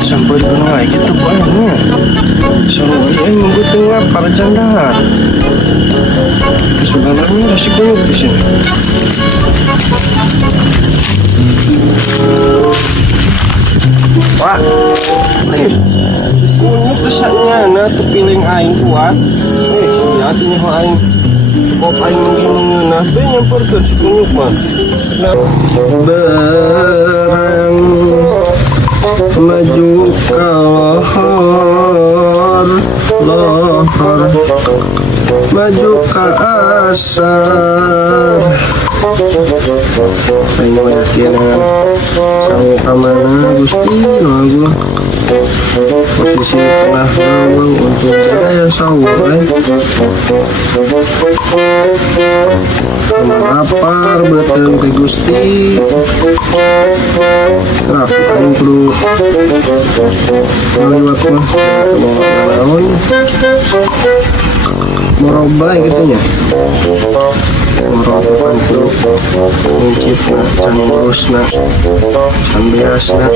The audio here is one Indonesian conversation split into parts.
Sampai di mana gitu banyak. Soalnya menggunakan lapar jandar. Sebenarnya resikonya di sini. Wah, kunyuk kesannya na tepiling aing kuat. Artinya ho aing kok aing mengini nah teh nyamperkeun si kunyuk mah. Berang maju ke lohor maju ke asar. Aing mau yakin sawu kamana Gusti nu posisi tengah lawang untuk saya sawu lapar beteng ke Gusti. Raf aing kudu lewat mah naon morobai gitu nya. Merobokan kudu ngincipna can ngurusna can biasna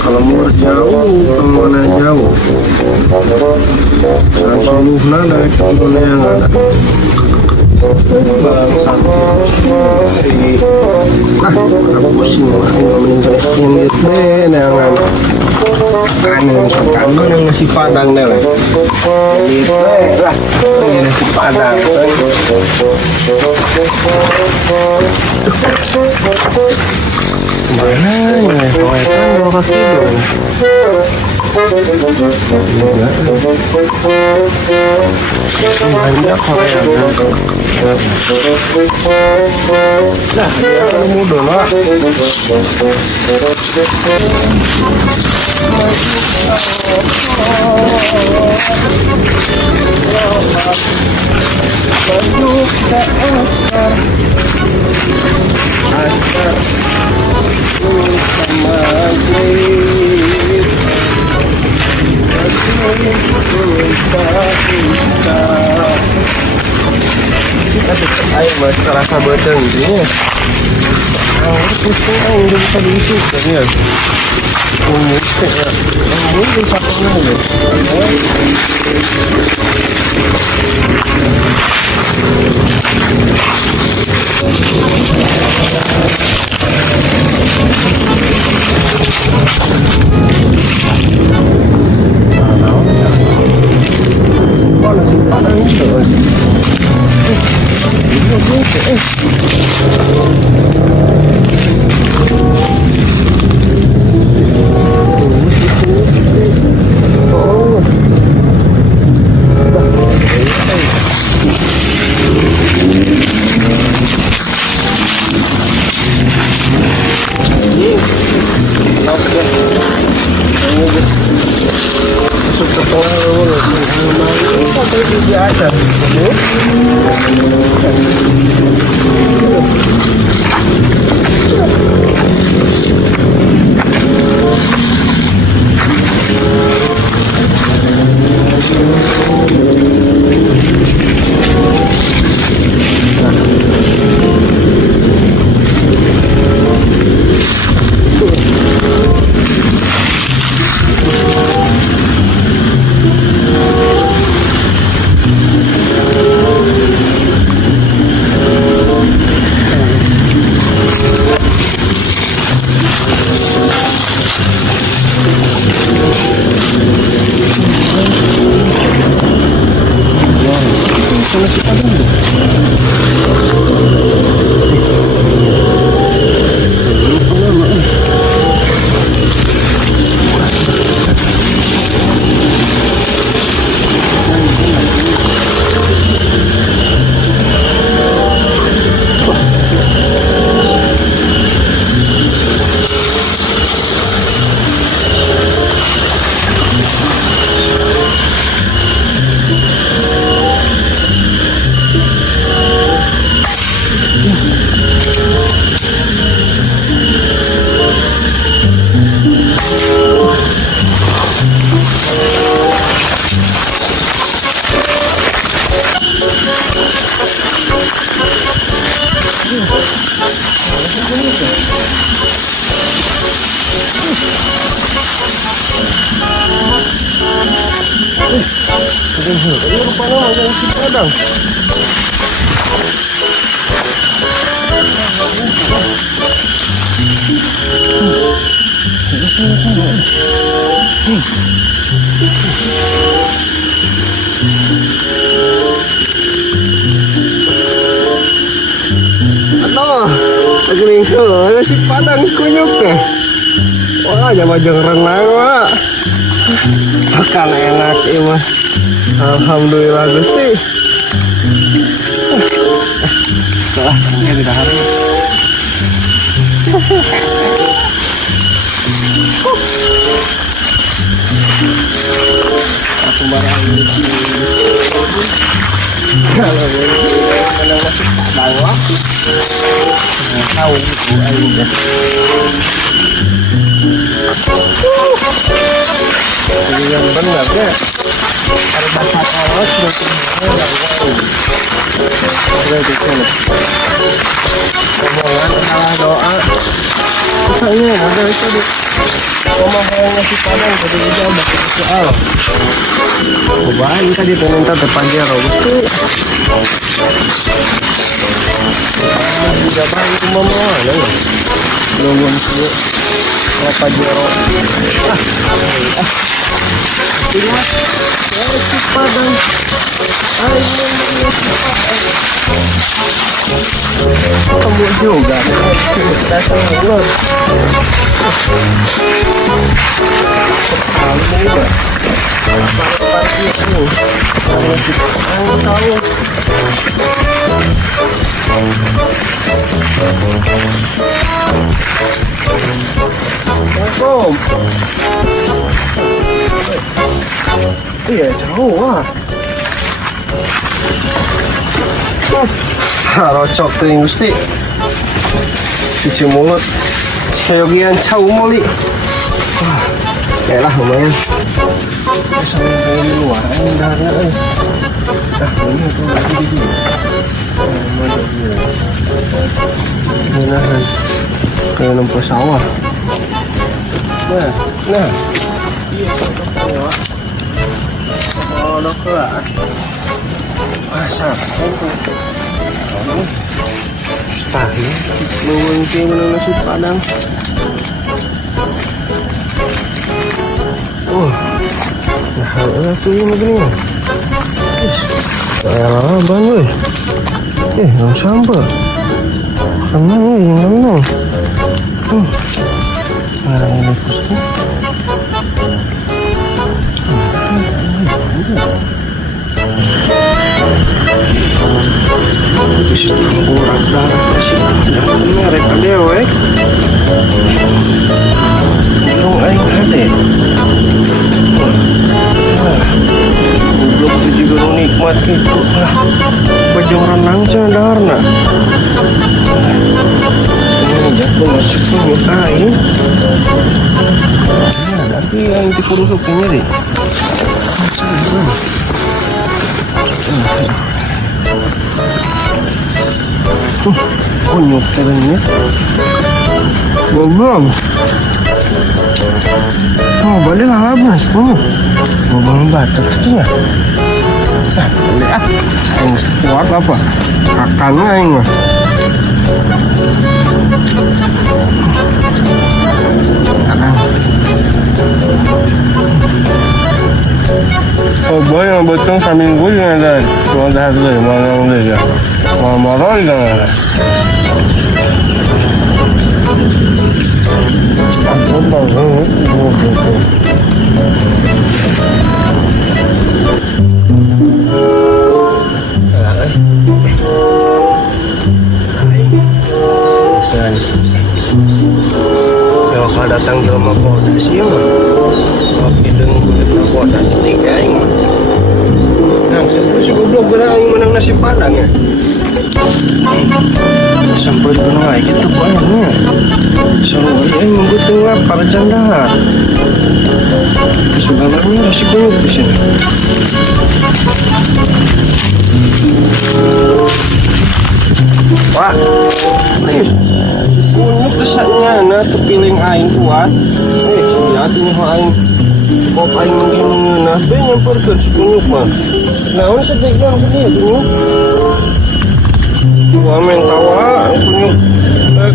kalau mur jauh kemana jauh can suluhna dari kemuliaan pusing ngomongin gitu neangan aneh misalkan yang nasi padang deh lah gitu lah ini nasi padang mana ya kawasan lokasi dong banyak Korea nah dia kan muda lah maju ke asar sama maghrib ayo mas terasa beteng ini pusing ayo udah bisa diisi kan ya kunyit ya mungkin satu lagi Ini rupanya macam nasi padang. Aduh, lagi minggu nasi padang kunyuk ke. Wah, jangan renang, Pak. Makan enak ya, alhamdulillah Gusti. Salah, ini tidak hari. Aku barang ini. Kalau boleh masih padang waktu. Tahu itu aja. Yang benar ya. Harus baca Allah terus omongan doa. Katanya ada itu di pemahaman nasi padang tadi udah baca soal. Cobain tadi minta depan dia Gusti. Juga baik mama ya. Belum berapa jero. Ini nasi padang. Kamu juga kita semua. Pagi itu kalau kita tahu. Assalamualaikum. Iya jauh ah. Rocok tuh Gusti. Cuci mulut. Seyogian cau muli. Wah, ya lah lumayan. Sampai dari luar darahnya. Ini tuh lagi di sini. Beneran. Kayak nempuh sawah. Nah. Iya, oh, dokter. Masak. Tahu, mungkin nasi padang. Oh, nah, tuh ini begini. Alah, bang, weh. Yang sampai. Kamu yang mana? Sekarang ini pasti. Kurang darah masih ada mereka dewek. Yang aing ada. Goblok itu juga nikmat gitu. Bajang renang cadarna. Ini jatuh masuk ke air. Ya, tapi yang dikurusuknya deh. Kunyuk ternyata. Goblok. Oh, balik habis. Ngomong batuk itu ya. Lihat. Yang kuat apa? Kakaknya yang mah. Oh boy, yang betul seminggu juga ada. Cuma dah dulu, malam dulu ya. Marah juga. Kalau datang ke rumah kota sih mah kopi dengan kulit kota tiga ini nah sampai goblok berani menang nasi padang ya sampai kenal gitu banyak soalnya yang membutuhkan lapar janda kesukaannya nasi kunyuk di sini Wah, kunyuk kesannya na kepiling aing kuat. Hati-hatinya ho aing kok aing mungkin na be nyampur ke kunyuk mah. Naon sedegan kunyuk. Wah meng tawa kunyuk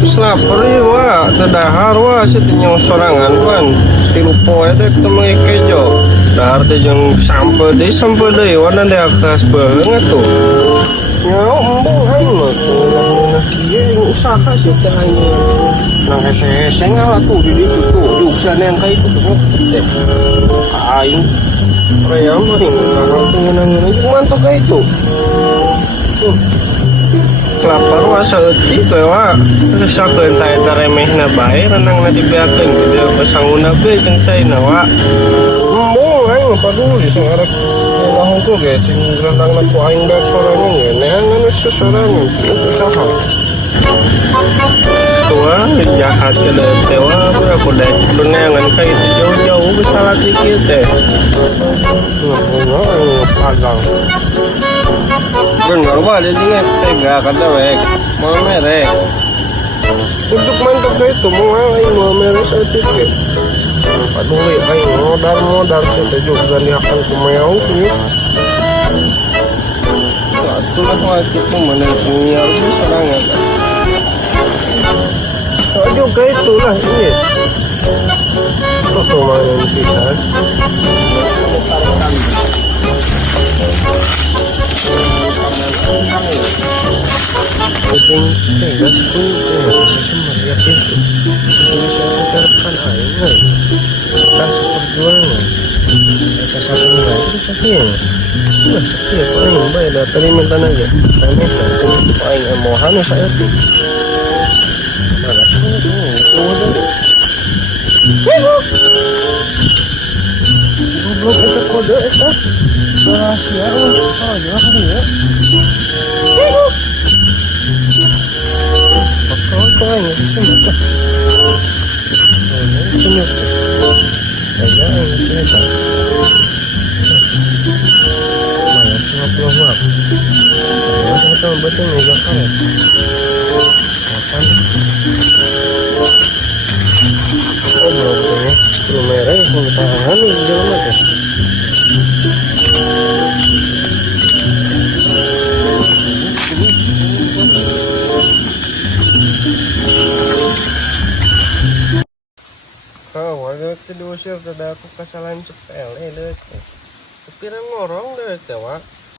keslaper ya wah terdahar wah setinya sorangan kan tilu poe dek temui kejo dahar teh jeung sampai deh warna deh akas banget tuh nyau embung aing mah nah kieu usaha sih teh aing nang hese-hese ngalah tuh di ditu tuh juksan yang kayak itu tuh teh aing rea mah ngarang tuh ngeunang mantap kayak itu tuh kelapar wah seeutik we wah sakeun ta eta remehna bae renang na dibeakeun gede pasanguna be jeung caina wah embung aing paduli sing arek ngahong tuh ge sing renangna ku aing bae sorangan ge neangan sorangan itu saha tua jahat ke dewa berapa deh neangan ka itu jauh-jauh besar dikit teh padang bener wah dia juga tega kata wek mau merek untuk mantap kayak itu mau merek sedikit paduli aing modar kita juga nih akan kumeau sih itulah waktu itu mana punya harus serangan juga itulah ini tuh main kita penting tegas tuh melihat itu bisa terapkan aing tas perjuangan kita satu nilai itu saking udah setiap aing baik dah terima aja kami aing emohan saya tuh mana goblok itu kode itu rahasia oh ya hari ya makanya itu senyum saya ini selesai malah cuma peluang saya tahu betul mega karet kapan oh belum betulnya skru merah yang tahan di dalam aja diusir tidak aku kesalahan sepele deh kepikiran ngorong deh tewa